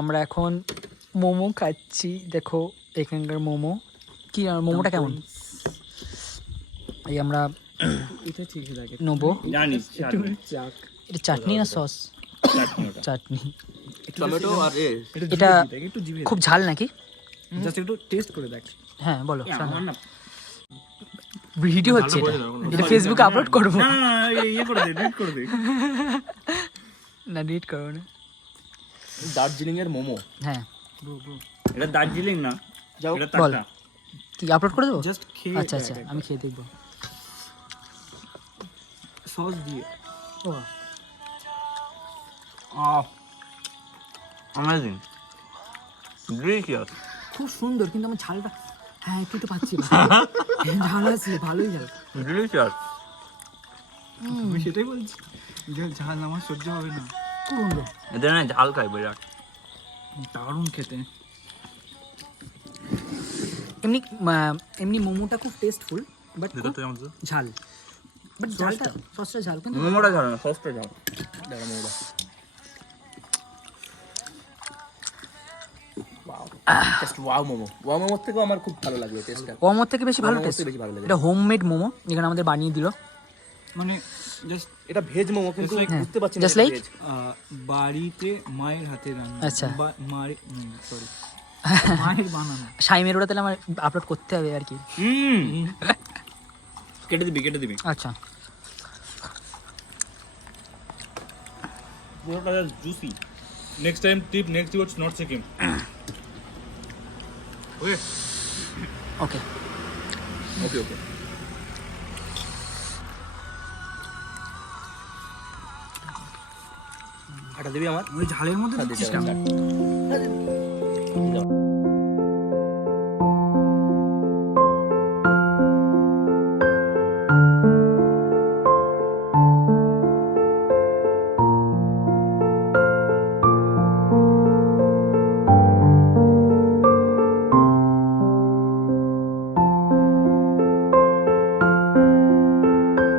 আমরা এখন মোমো খাচ্ছি, দেখো এখানকার মোমো। কি মোমোটা কেমন? এই আমরা এটা ঠিক লাগে নেবো। জানি এটা চাটনি না সস? চাটনি। টমেটো আর এটা একটু জিভে খুব ঝাল নাকি? জাস্ট একটু টেস্ট করে দেখ। হ্যাঁ বলো। আমার না ভিডিও হচ্ছে এটা ফেসবুকে আপলোড করবো না ইয়ে করে দে, ডিলিট করে দে। না, ডিলিট করবো না। দার্জিলিং এর মোমো। হ্যাঁ এটা দার্জিলিং না, এটা বল। টাটা। কি আপলোড করে দেবো? জাস্ট খেয়ে আচ্ছা আচ্ছা, আমি খেয়ে দেখবো। সস দিয়ে। ও অ্যামেজিং, ডিলিশিয়াস। খুব সুন্দর, কিন্তু আমার ঝালটা হ্যাঁ একটু তো পাচ্ছি না। ঝাল আছে, ভালোই ঝাল। ডিলিশিয়াস। আমি সেটাই বলছি যে ঝাল আমার সহ্য হবে না। খুব সুন্দর। এদের না ঝাল খাই বিরাট। দারুণ খেতে। এমনি এমনি মোমোটা খুব টেস্টফুল, বাট ঝাল। বাট ঝালটা সসটা ঝাল, কিন্তু মোমোটা ঝাল না, সসটা ঝাল। দেখা মোমোটা জাস্ট ওয়াও মোমো। ওয়াও মোমোর থেকেও আমার খুব ভালো লাগে টেস্টটা। ওমর থেকে বেশি ভালো মোমোর টেস্ট। থেকে বেশি ভালো লাগে। এটা হোমমেড মোমো, যেখানে আমাদের বানিয়ে দিল। মানে জাস্ট এটা ভেজ মোমো, কিন্তু বুঝতে পারছি না Just এটা like? veg। বাড়িতে মায়ের হাতে রান্না। আচ্ছা। সরি মায়ের বানানো। সাইমের ওটা তাহলে আমার আপলোড করতে হবে আর কি। কেটে দিবি, কেটে দিবি। আচ্ছা, পুরোটা juicy. Next time tip, next towards North Sikkim. Okay. ওকে। ওকে ওকে। আটা দিবি আমার? ওই ঝালের মধ্যে হ্যাঁ, দিচ্ছিস দিতে কেন? হবে।